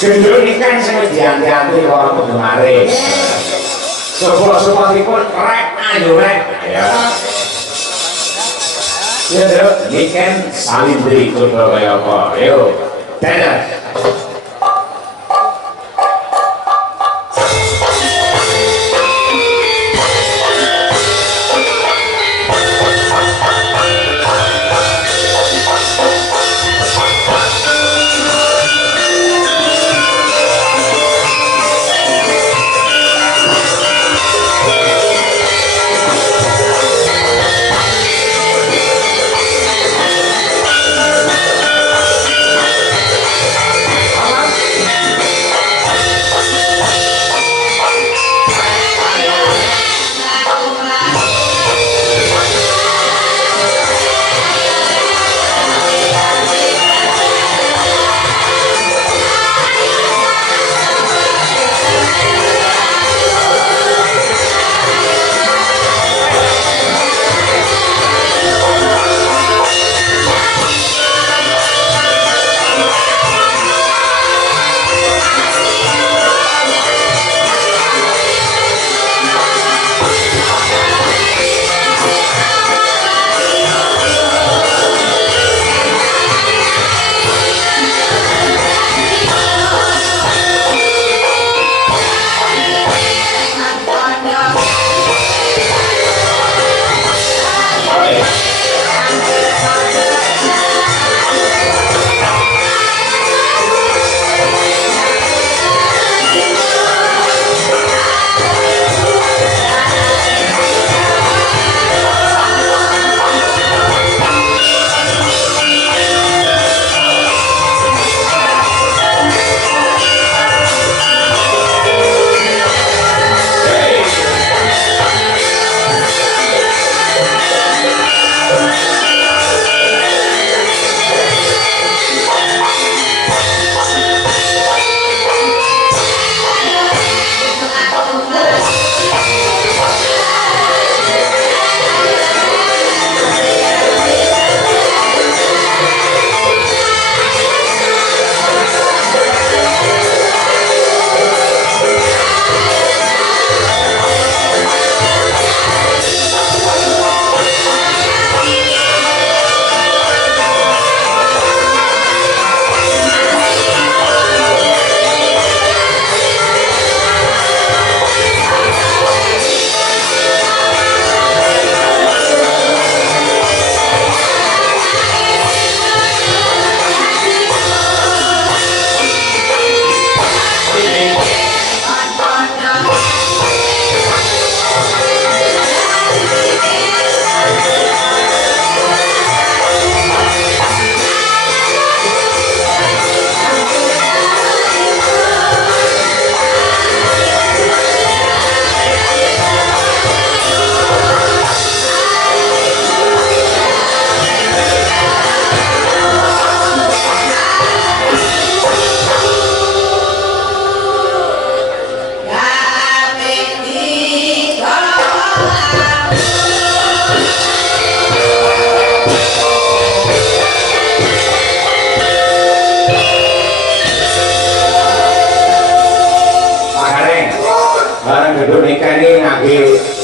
Gendul ini kan saya dianti-anti orang penggemari. Support-supportipun rek ayo rek. Ya. Ya dok, ini kan salindri ikut kaya apa. Yuk, dadah.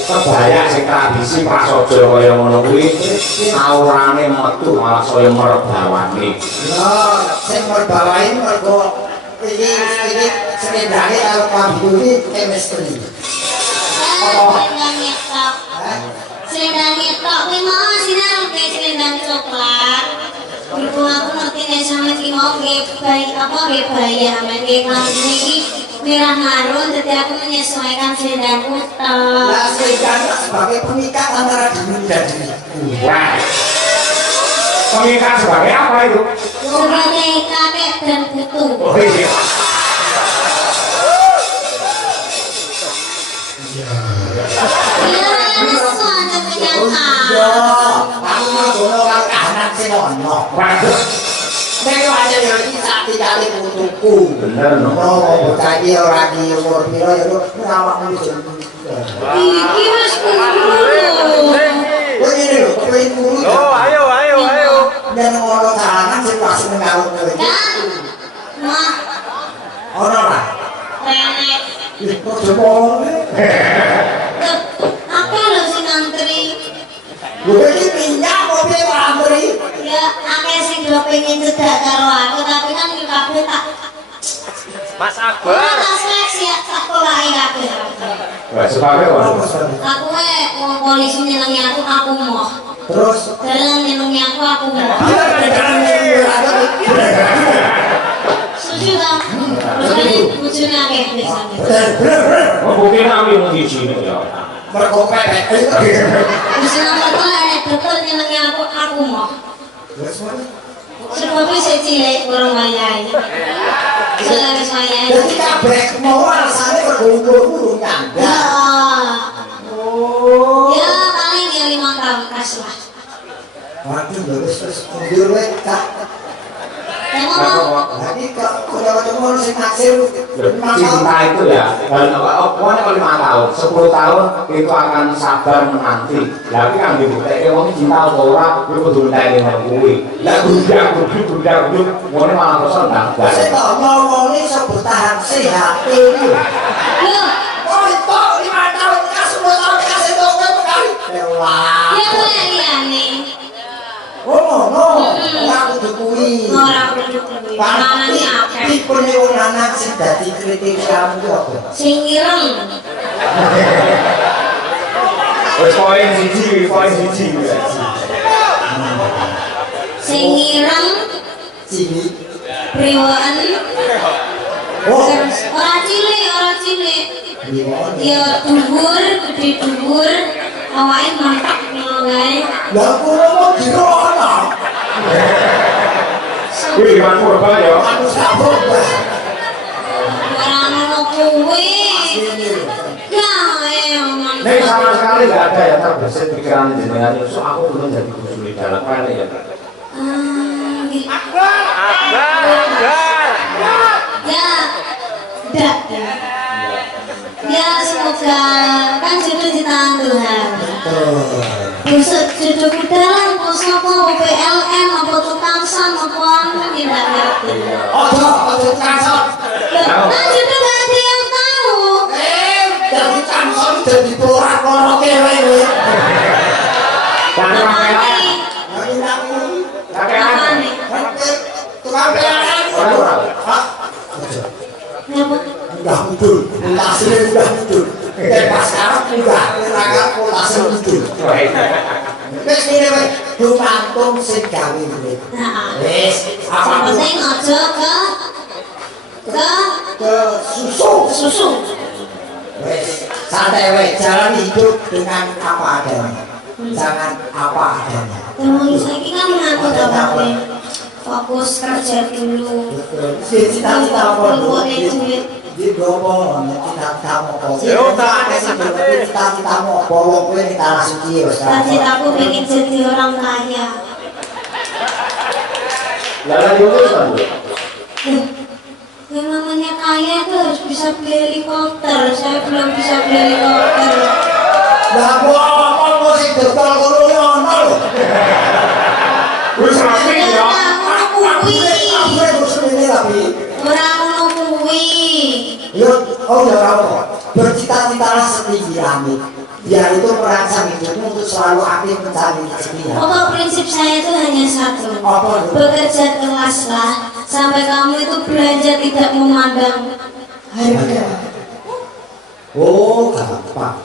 kebaya sing tradisi prasaja kaya ngono kuwi aurane metu malah saya merbawani. Lho, sing merbawani mergo iki selendane karo kambune chemistry. Selendang tok kuwi mau sinar ke selendang coklat. Berhubung aku ngerti nek sampe iki mau nggih bayi apa nggih bayi amen nggih kambune iki merah marun, jadi aku menyesuaikan selendangku tok. Nah, selendang sebagai pengikat antara dulu dan diriku. Wah, pengikat sebagai apa itu? Sebagai kakek dan putu. Oh iya. Iya, soalnya kenyataan. Iya, aku mau dono karo anak sing ono. Waduh. Nek aja yo iki sak tikane putuku. Bener no. Oh, bocah iki ora di umur piro ya awakmu iki. Iki wis kudu. Oh ini lho, kowe guru. Oh, ayo. Dan ngono tangan sing pas nang karo kowe. Wah. Ojo ngomong. Apa lo sing ngantri? Lho iki minyak mobil antri. Ya akeh sing do pengen cedak karo aku tapi kan iki kabeh tak Mas ora Akbar. tak seleksi tak polahe kabeh. Wah, sebabnya Apa kok. San? Aku wong polisi nyenengi aku moh. Terus Dalam nyenengi aku moh. Setuju tak? Terus kan bojone akeh biasane. Oh, buktinya aku yang di sini ya. Mergo pepek. Wis nomor dokter nyenengi aku moh. Wes mana? Sebabnya saya cilik kurang mayai. Saya wis mayai. Jadi kabeh mau alasannya berkumpul-kumpul nyanda. Ya. Oh. Ya paling ya 5 tahun kas lah. Waduh, wis mundur wae Kak. Yang ngomong Lagi kalau ketemu sing naksir Cinta itu ya, pokoknya kalau 5 tahun, 10 tahun itu akan sabar menanti. Tapi kan dibuktikan wong cinta apa ora, itu kudu enteni nang kuwi. Lah budak, ngene malah terus ndang. saya kok ngomong ini sebut tahan sehat ini. loh, Oh itu 5 tahun kasih 10 tahun kasih dong kali. Wah. ya gue liane. Oh no, aku dukui. Orang kudu manane akeh. Tipe nih orang anak sih dadi kritik kamu itu apa? Sing ireng. Wis poin siji. Sing ireng Sini. priwoken. Oh, Ora cilik. gimana? Ya dhuwur, gede dhuwur. Awake mantap ngono kae. Lah aku ngomong di rono. Kuwi gimana purba ya? Anu sak berubah. Ora ngono kuwi. Ini. Ya, ayo Nek sama sekali nggak ada yang terbesit pikiran jenengan itu, so aku belum jadi bujuli dalam kali ya. nggih. Akbar. Ya, dak. Ya, semoga kan jodoh di tangan Tuhan. Busuk jodohku dalam pos apa PLN apa tukang sam apa anu tidak ngerti. Ojo transfer. Kan jodoh gak ada yang tahu. Jadi transfer jadi porak-porak kewe. Jangan pakai Apane? Ngaku-ngaku. Apane? Tukang PLN. Orang. Hah? Ngapa? Udah muncul, hasilnya udah muncul. Pas sekarang udah, sekarang hasil muncul. Wes ini wes, dumantung sing gawe duit. Nah, Wes, apa apa sing aja ke susu. Wes, santai wes, jalan hidup dengan apa adanya. Jangan apa adanya. terus saiki kan ngaku ta Pak. Fokus kerja dulu. Cita-cita apa? Duit. Di gomo, cita-cita apa? Yo, tak ada sakate. Cita-cita apa? Wong kowe ning tanah suci wes. Cita-citaku pengen jadi orang kaya. Lalu itu kan. Yang namanya kaya itu harus bisa beli helikopter. Saya belum bisa beli helikopter. Lah ngomong sing dodol kono yo ono lho. Wis rapi ya. Aku harus ini tapi Orang ngono kuwi. yo ya apa? Bercita-citalah setinggi langit. Biar itu merangsang hidupmu untuk selalu aktif mencari rezeki. Pokok prinsip saya itu hanya satu. Apa itu? Bekerja keraslah sampai kamu itu belanja tidak memandang harga. Oh, gampang.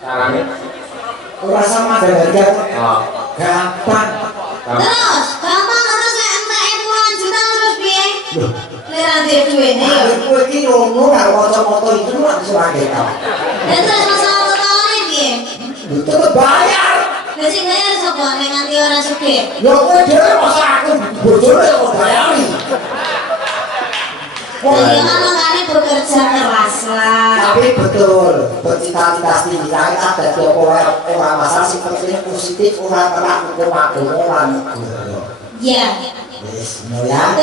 Caranya. Ora sama ada harga. Oh. Gampang. Terus, gampang terus saya entek puluhan juta terus piye? Lera duit. Nah, kowe iki ngono karo kacamata itu lak surage ta. Dan terus masalah totalnya piye? Tetep bayar. Lah sing bayar sapa nek nganti ora sugih? Ya kowe dhewe masa aku bojone kok bayari. Oh iya kan makanya bekerja keras lah. Tapi betul, bercita-cita tinggi langit ada di orang masalah sih penting positif orang kena hukum agama orang negara. Iya. Yes, ya.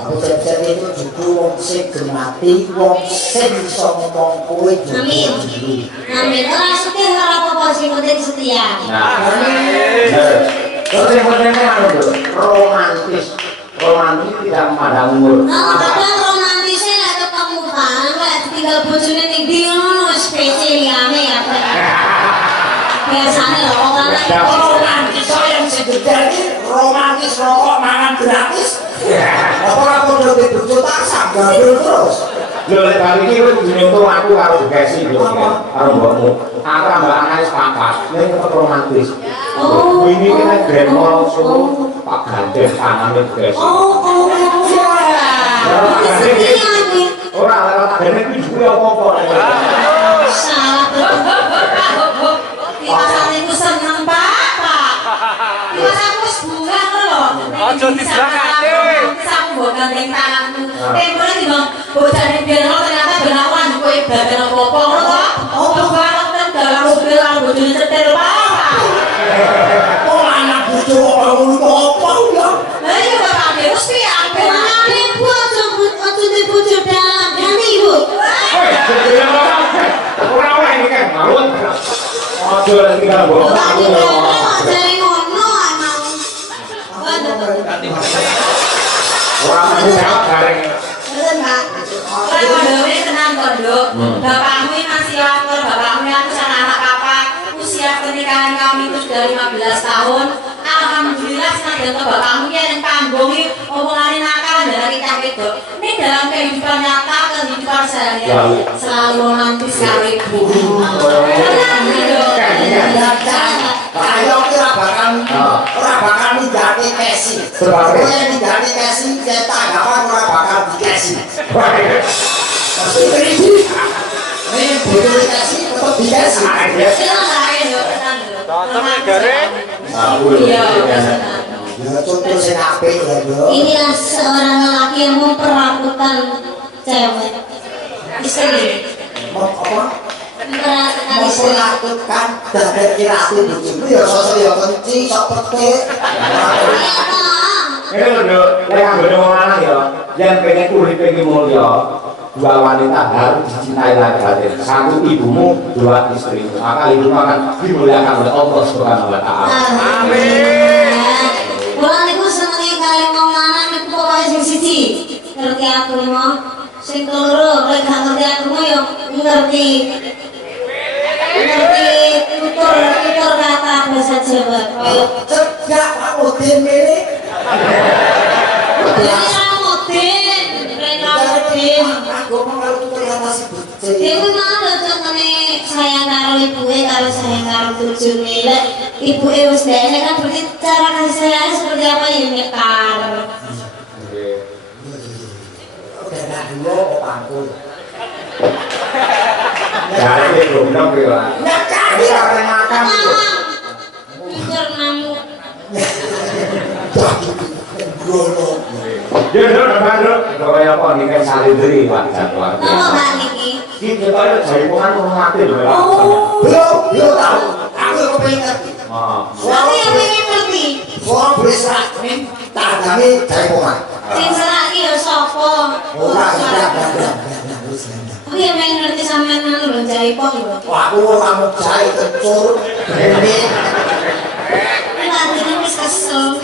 Aku cek-cek itu juga wong sing gemati, wong sing iso ngomong kowe juga. Amin. Amin. Ora sugih ora apa-apa sing penting setia. Nah, terus yang pentingnya anu tuh, romantis tidak memandang umur. Nah, kadang romantisnya nggak ketemu kan, kayak ditinggal romantis yang segede romantis rokok mangan gratis. Apa podo dibujuk tak gandul terus. Lho lek bali iki kowe kudu nyontoh aku karo Bekasi lho karo mbokmu. Aku ambek anake sepakat, nek tetep romantis. Oh, ini kan Grand Mall Solo Pak Gandeng tangan Bekasi. Ora lewat agene iki duwe apa-apa. Salah betul. Tiwasan iku seneng Pak. Tiwasan wis bunga lho. Aja diselakake. Aku mbok gandeng tanganmu. Tempone di bang bocah biar lo ternyata benawan kowe babel apa-apa ngono to. Opo banget kan dalam mobil lan bojone setir Pak. Oh anak bojo kok ngono apa ya? Lah iya Bapak wis piye ape nane bojo bojo dalam ganti Ibu. Ora ora iki kan mawon. Ojo lek tinggal mbok. Tadi jare ngono emang. Ora mesti jawab bareng. Bener Pak. Ora kodowe tenan kok, Nduk. Bapakmu ini masih lapor, bapakmu ini aku sana anak papa. Usia pernikahan kami itu sudah 15 tahun. Alhamdulillah senajan ke bapakmu ini yang panggung ini omongan nakal dari kita itu. Ini dalam kehidupan nyata, kehidupan sehari-hari selalu romantis sekali Bu. Tenang Nduk. Ayo kira bakal nindaki kesi. Kowe nindaki kesi cetak gawan ora bakal dikesi. Mesti iki. Nek bodo kesi tetep dikesi. Tenang ae Nduk, tenang Nduk. Tonton garing. Iya. Ya contoh sing apik ya, Bro. Inilah seorang lelaki yang memperlakukan cewek istri. Apa? Memperlakukan istri. Memperlakukan dadi kiratu bojomu ya sosok ya kenci sok petik. Iya toh. Ini lho, lek anggone wong lanang ya, yen pengen uripe iki mulya, dua wanita harus dicintai laki-laki. Satu ibumu, dua istrimu. Maka ibu akan dimuliakan oleh Allah Subhanahu wa taala. Amin. Kula niku senenge kali wong lanang niku pokoke sing siji. Ngerti aku mau. Sing loro lek gak ngerti aku mau ya ngerti. Ngerti tutur kata bahasa Jawa. Kayak Cegak Pak Udin ini. Aku mau kalau tutur kata si bocil. Dewi mau lho contohnya sayang karo ibuke karo sayang karo bojone. Lek ibuke wis dene kan berarti cara kasih sayang seperti apa ya nyekar. Udah nak dulu pangkul. Jare iki gondong ki ora. Nyekar Iki ora makan iki. Mikir namu. Gono. Ya lho, Bandro. Kaya apa nek salindri Pak Jadwal. Napa Pak niki? Iki ketoknya jaipongan wong mati lho. Belum tahu. Aku kepengen ngerti. Aku yang pengen ngerti. Wong besar ning tandane jaipongan. Sing serak iki ya sapa? Ora ada. Aku yang pengen ngerti sampean nang lho jaipong lho. Wah, aku ora mau jahit kencur. Ini Latine wis kesel.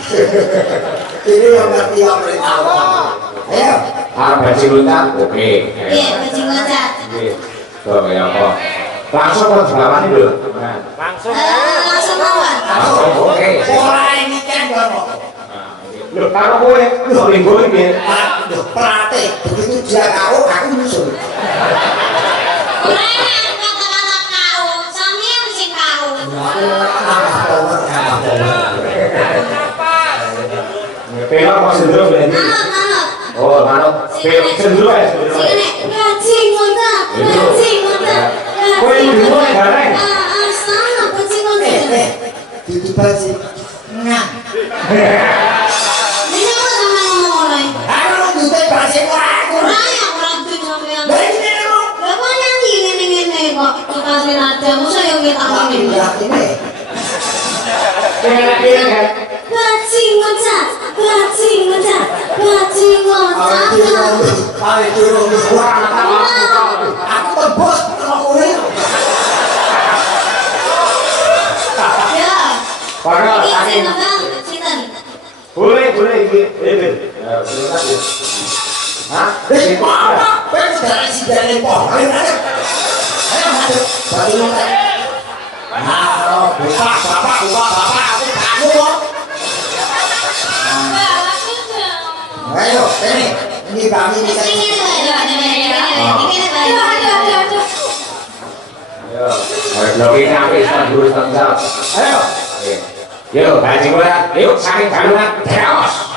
yang ngerti yang perintah Allah. Ayo. Arep bajing loncat, oke. Iya, bajing loncat. Nggih. Kok kaya apa? Langsung kok jawabane lho. Langsung. Langsung mawon. Langsung oke. Ora ini kan ngono. Lho karo kowe lho linggo iki. Aduh, prate. Begitu dia kau, aku nyusul. Ora kata-kata kau, sampeyan sing kau. Pelok kok sendro ben. Manut. Oh, manut. Pelok sendro ya. Sini, bajing loncat. Bajing loncat. Kowe ibu nek gareng. Sana bajing loncat. Itu basi. Nah. Ini apa sama ngomong oleh? Aku ngute basi aku. Ora ya ora duwe sampeyan. Lah ini lho. Lah kok nyanyi ngene-ngene kok dikasih nada, masa yo kita ngene. Ya ini. Kene-kene. Bajing loncat. Bajing loncat. Bajing loncat. Ayo turun. Aku tebus kalau kowe. Ya. Para Iki angin. sing Bang, sinten? Boleh iki. Ya, boleh ya. Hah? Wis apa? Kowe dari sidane po. Ayo ayo. Ayo masuk. Bati loncat. Nah, bapak Pak bapak aku kamu kok. Ayo, ini kami ini kan. Lebih nabi guru tanggal. Ayo. Yo, baju gua. Yuk, saking galungan. Chaos.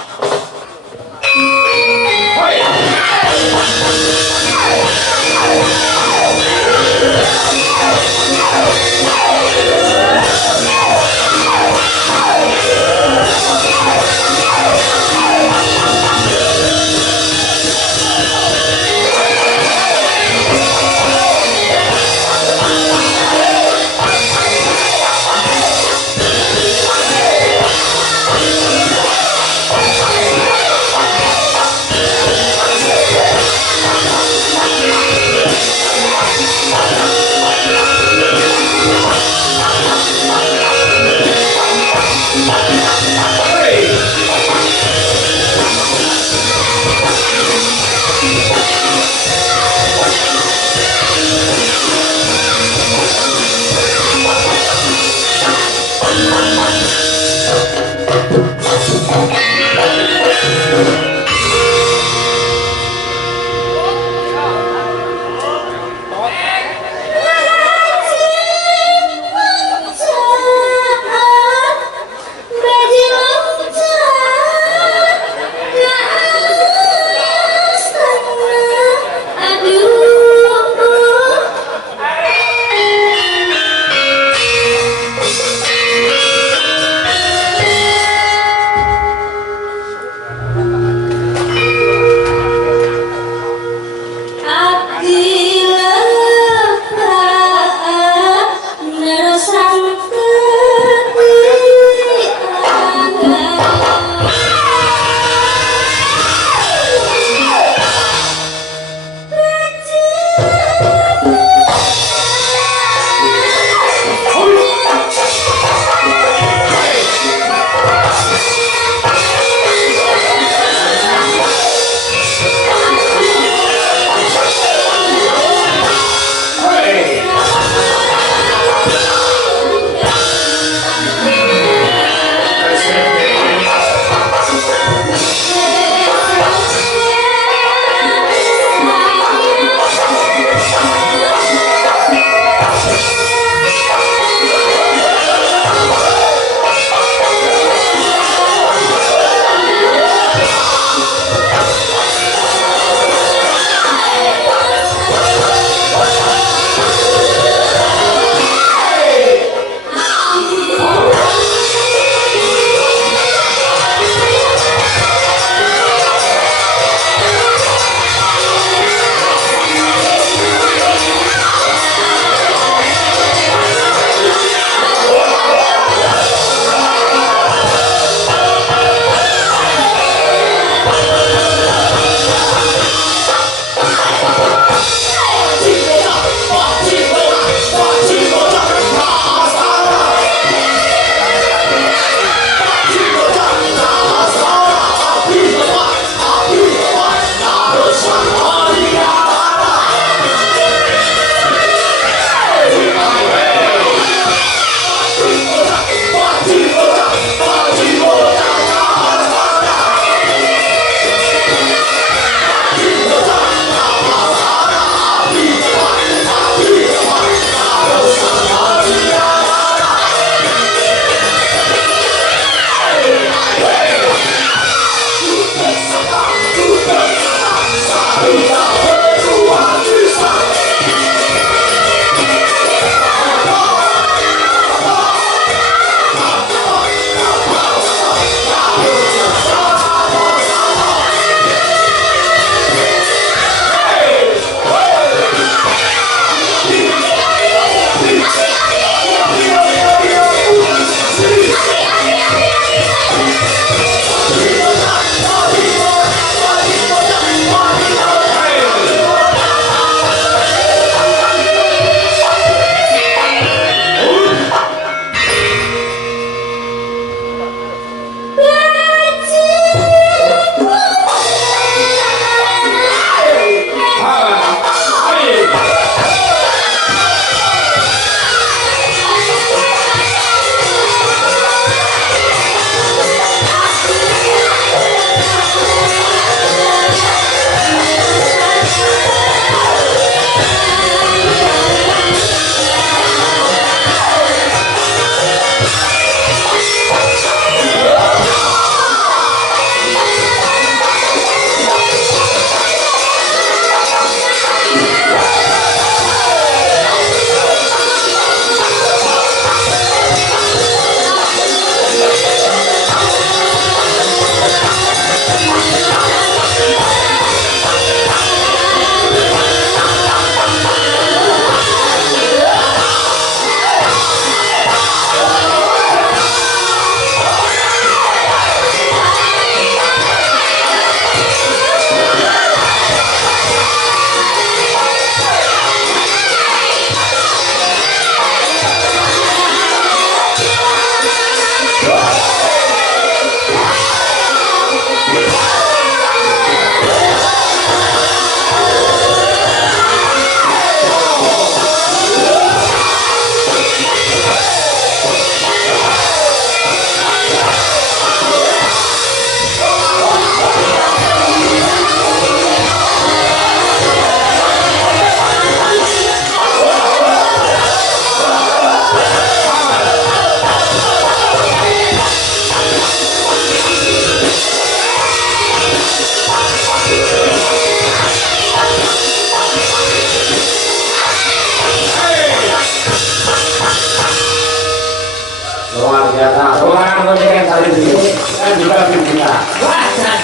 ini kan juga kita. Wah, Jan.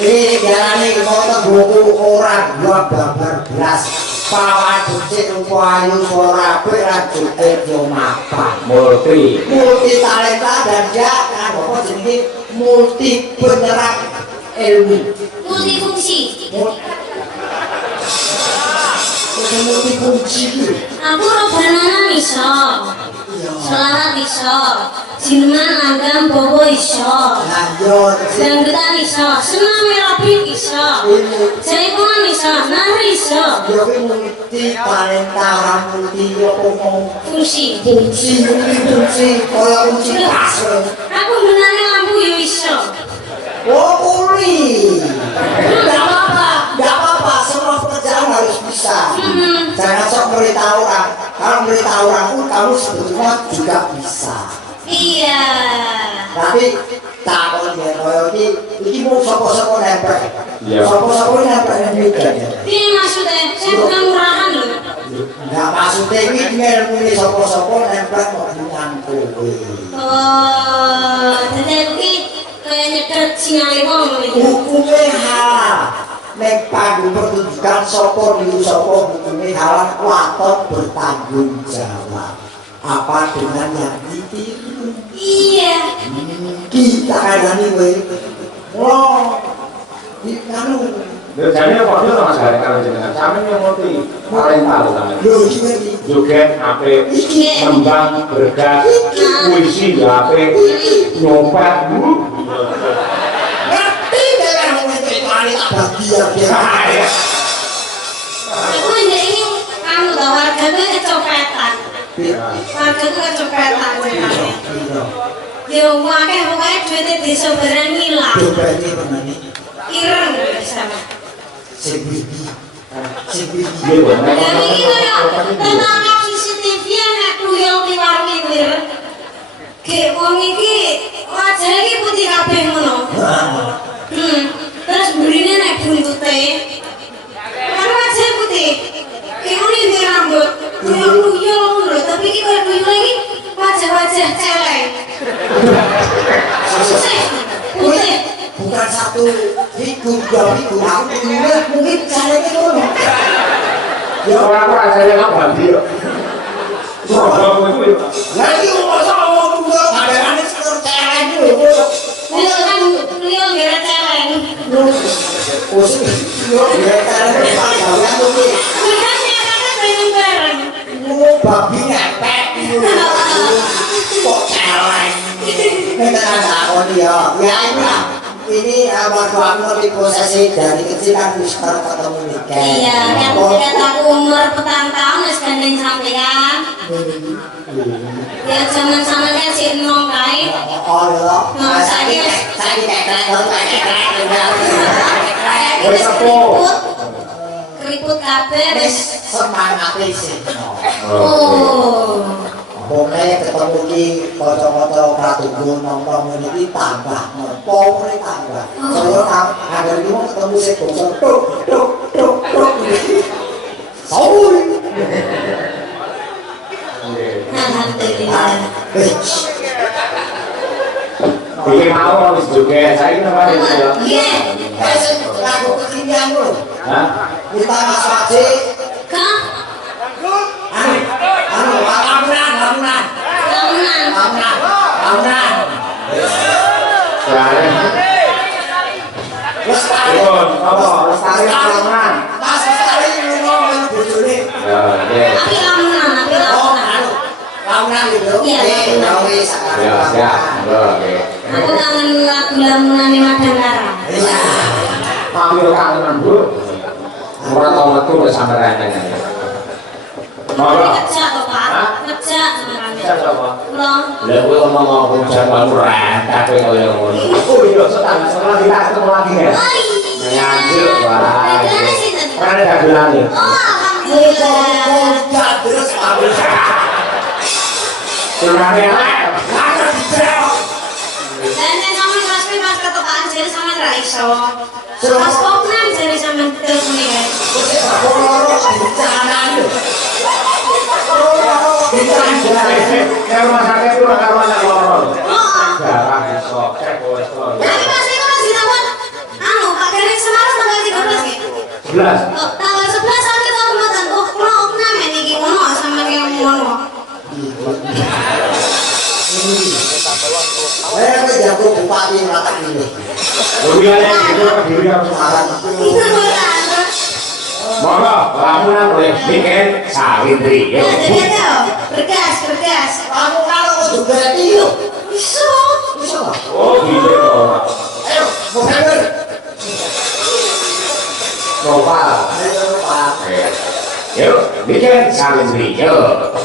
Ini diarani motor buku orang dua babar belas. Pawan becik rupa ayu suara apik rajute yo mapan. Multi Talenta dan dia kan apa jenenge multi penyerap ilmu. Multifungsi. Multifungsi itu. Aku robanana iso. Selamat iso. Siluman langgam bobo iso. Lanjut. Dangdutan iso. Senam aerobik iso. Jaipongan iso. Nari iso. Yo ki multi talenta multi apa mau Fungsi. multifungsi kaya fungsi pas. Aku gunane lampu yo iso. Oh, kuli. Enggak apa-apa, semua pekerjaan harus bisa. Jangan sok beritahu orang. Kalau beritahu orang pun kamu sebetulnya juga bisa. Iya. Tapi takon ya koyo iki mau sapa-sapa nempel. Iya. Sapa-sapa nempel nang mikir. Ini maksudnya, saya bukan murahan loh. Enggak maksudnya iki ilmu ini sapa-sapa nempel kok dengan kowe. Oh, jadi aku ki kayak nyedet sinyal wong gitu. Hukumnya halal. Nek panggung pertunjukan sapa niku sapa hukumnya halal waton bertanggung jawab. Apa dengan yang ditiru? Iya. Kita kandani kowe. Wah. Anu. Jadi apa itu sama sekali kalau jenengan sampean yang multi talenta lho sampean. Lho iki Joget apik, nembang bergas, puisi ya apik, nyopet. ngerti dhewe wong iki kali tak bahagia. Aku aja ini kamu tau warga gue kecopetan. Warga gue kecopetan ceritanya. Ya wakil pokoknya duitnya desa barang ngilang. Dobane penani Ireng sama. sing bibi. Sing bibi. Jadi ini kayak tetangga CCTV anak tuyul di warung ini. Kayak wong iki wajahnya iki putih kabeh ngono. Terus burine nek buntute. Kan wajahnya putih. Kayak ngono iki rambut. Tuyul ngono tapi iki koyo tuyul iki wajah-wajah celeng. Putih. Bukan satu figur dua figur aku punya mungkin caranya itu Ya orang rasanya nggak babi ya. lagi masa ngomong juga ada aneh sekitar celeng itu Tuyul kan tuyul gara celeng. oh sih ya celeng itu pak gawean tuh nih Makanya karena bareng-bareng. babi ngepek kok celeng ini tenang aku dia ya ini waktu aku lebih posisi dari kecil kan Mister ketemu Mika. Iya, kan ketika aku umur petang tahun wis gandeng sampean. Ya zaman sama kan si enom kae. Oh iya. Nah, saya kayak keriput kabeh wis. semangat sih. Oh. Pokoknya ketemu ki kocok-kocok Pratunggu nongkrong ini tambah pokoknya tambah soalnya agar ini mau ketemu si bosok tuk sauri Alhamdulillah. Bikin mau habis joget, saya namanya itu ya. Iya. lagu kekinian lo Hah? kita Mas Wajib Kak, lamunan lamunan. Sekarang Lestari Turun, apa? Lestari lamongan. Mas Lestari ngomong bojone Ya, oke. Tapi lamunan. lamunan gitu Iya, wis Ya, siap. Oke. Aku kangen lagu lamunan Madangkara. iya Ambil kangenan, Bu. Orang tahu metu udah sampai renteng aja. Monggo. Kerja kok, Pak. Hah? Kerja sebenarnya. Bisa coba. Pulang. Lah kowe ngomong hujan baru rentek kowe kaya ngono. Oh iya, setelah kita ketemu lagi ya. Nyanjur, wah. Dagelannya sih tadi. Kan ada dagelannya. Oh, alhamdulillah. terus habis Dagelannya elek. Dan yang sama Rasmi pas ketepaan jadi sama Raiso. Pas Poknan jadi sama telepon ya. Ya rumah sakit itu orang rumah yang lorong. Oh, Darah besok. bupati rata ini. Kemudian itu berdiri harus Semarang. Monggo, lamunan boleh bikin Sawindri. Yuk. Bergas. Kamu kalau juga iyo. Bisa. Oh, gitu dong. Ayo, mau hanger. Coba. Ayo, Pak. Yuk, bikin Sawindri. Yuk.